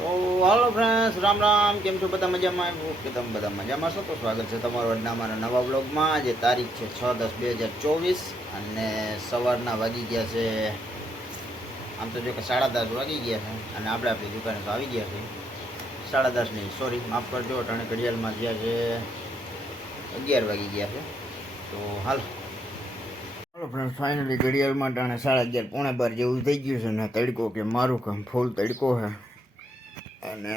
તો હાલો ફ્રેન્ડ્સ, રામ રામ. કેમ છો બધા? મજામાં? ઓકે, તમે બધા મજામાં છો? તો સ્વાગત છે તમારું આજના અમારા નવા બ્લોગમાં. જે તારીખ છે 6/10/2024 અને સવારના વાગી ગયા છે, આમ તો જો કે 10:30 વાગી ગયા છે અને આપણે આપણી દુકાને તો આવી ગયા છે 10:30 નહીં, સોરી, માફ કરજો. અટાણે ઘડિયાળમાં ગયા છે 11 વાગી ગયા છે. તો હાલો ફ્રેન્ડ, ફાઇનલી ઘડિયાળમાં અટાણે 11:30 પોણા 12 જેવું થઈ ગયું છે ને તડકો કે મારું કામ ફૂલ તડકો છે. અને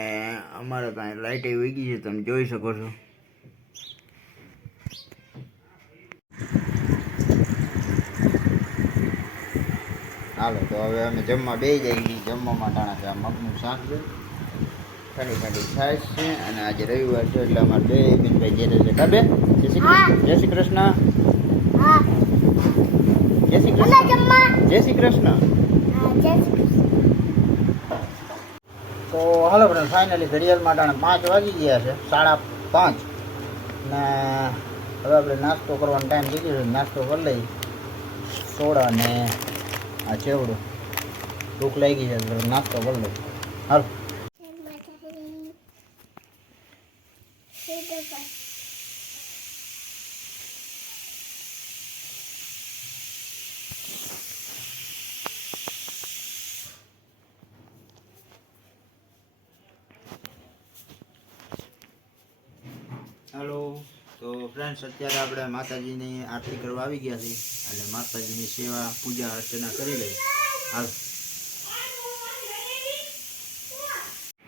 અમારે કાંઈ લાઇટ વહી ગઈ છે, તમે જોઈ શકો છો. હાલો તો હવે અમે જમવા બે જઈએ. જમવામાં ટાણા છે આ મગનું શાક છે, ઠંડી ઠંડી છાશ છે અને આજે રવિવાર છે એટલે અમારે બે બેનભાઈ ઘેરે છે. કાબે જય શ્રી કૃષ્ણ. જય શ્રી કૃષ્ણ. જય શ્રી કૃષ્ણ. જય શ્રી કૃષ્ણ. તો હાલો ફ્રેન્ડ, ફાઇનલી ઘડિયાળમાં ટાણે 5 વાગી ગયા છે, 5:30. ને હવે આપણે નાસ્તો કરવાનો ટાઈમ થઈ ગયો છે. નાસ્તો કરી લઈ, સોડા ને આ ચેવડું. ભૂખ લાગી છે તો નાસ્તો કરી લઈ. હાલો હાલો તો ફ્રેન્ડ્સ, અત્યારે આપણે માતાજીની આરતી કરવા આવી ગયા છીએ અને માતાજીની સેવા પૂજા અર્ચના કરી લઈ. હાલ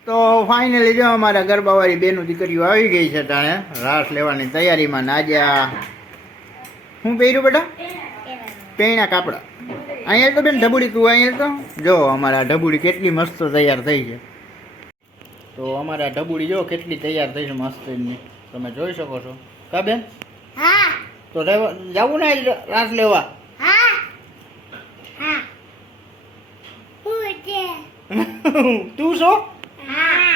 તો ફાઇનલી જો અમારા ગરબાવાળી બેનું દીકરીઓ આવી ગઈ છે. તાણે રાસ લેવાની તૈયારીમાં. નાજ્યા શું પહેર્યું બેટા? પેણા કાપડા. અહીંયા તો બેન ઢબુડી, તું અહીંયા તો જો અમારા ઢબુડી કેટલી મસ્ત તૈયાર થઈ છે. તો અમારા ઢબુડી જો કેટલી તૈયાર થઈ છે મસ્ત એમની, તમે જોઈ શકો છો. કા બેન? હા. તો જવું ને રાસ લેવા? હા. હા. તું છો?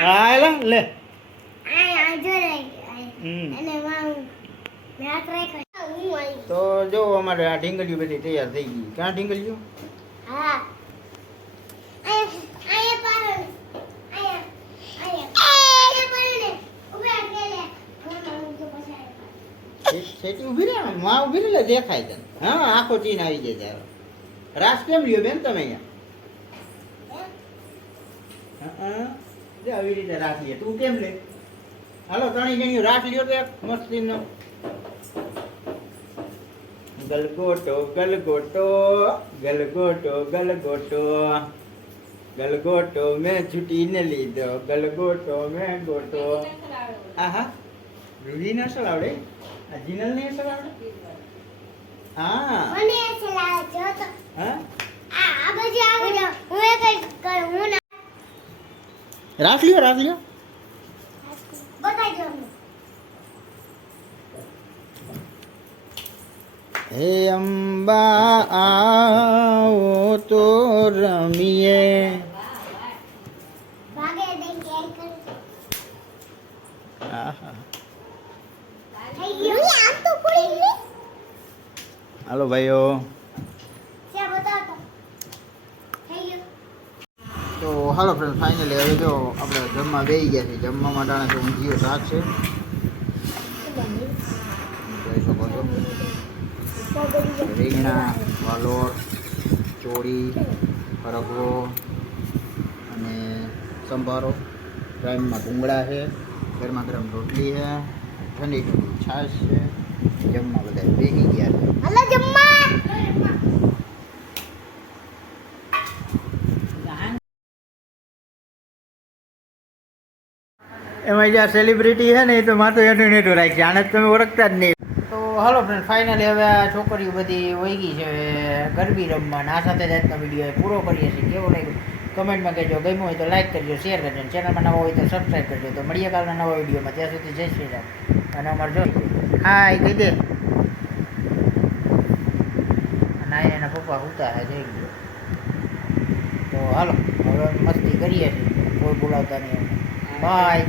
હા એલા લે. તો જો અમારે આ ઢીંગલીઓ બધી તૈયાર થઈ ગઈ. ક્યાં ઢીંગલીઓ? હા. સેટી ઉભી રહે, માં ઉભી રહે, દેખાય તને. હા, આખો ચીન આવી જાય ત્યારે. રાસ કેમ લ્યો બેન તમે અહીંયા? આવી રીતે રાસ લે. તું કેમ લે? હાલો ત્રણેય જણીઓ રાસ લ્યો તો એક મસ્તીનો. ગલગોટો ગલગોટો ગલગોટો ગલગોટો ગલગોટો મેં છૂટીને લીધો, ગલગોટો મેં ગોટો. આહા, રૂહી ને અસલ આવડે, આ જીનલ ને અસલ આવડે. હા મને અસલ આવડે તો. હા આ બાજુ આવડે. હું એક જ કરું. હું રાસ લ્યો, રાસ લ્યો. બતાજો. હે અંબા આવો તો રમીએ. હાલો ભાઈઓ. તો હાલો ફ્રેન્ડ, ફાઇનલી હવે જો આપણે જમવા બેસી ગયા છીએ. જમવા માટે ઊંધિયો શાક છે, જોઈ શકો છો. રીંગણા, વાલોર, ચોળી, ફરગવો અને સંભારો. ટાઈમમાં ભૂંગળા છે, ગરમા ગરમ રોટલી છે, ઠંડી ઠંડી છાશ છે. જમવા બધા બેસી ગયા છે. એમાં જ્યાં સેલિબ્રિટી છે ને એ તો માથું હેઠું નેઠું રાખશે. આને તમે ઓળખતા જ નહીં. તો હાલો ફ્રેન્ડ, ફાઇનલી હવે આ છોકરીઓ બધી વહી ગઈ છે ગરબી રમવા. આ સાથે જ આજનો વિડીયો પૂરો કરીએ છીએ. કેવો લાગ્યો કમેન્ટમાં કહેજો. ગમ્યું હોય તો લાઈક કરજો, શેર કરજો, ચેનલમાં નવા હોય તો સબસ્ક્રાઈબ કરજો. તો મળીએ કાલના નવા વિડીયોમાં. ત્યાં સુધી જય શ્રી રામ. અને અમારે જો હાય કહી દે. અને એના પપ્પા ઉતા હે જઈ ગયો. તો હાલો હવે મસ્તી કરીએ છીએ, કોઈ બોલાવતા નહીં. બાય.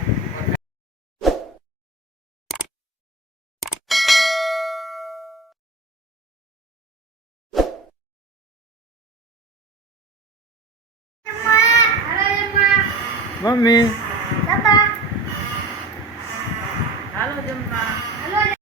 મમ્મી બાબા હાલો જમવા.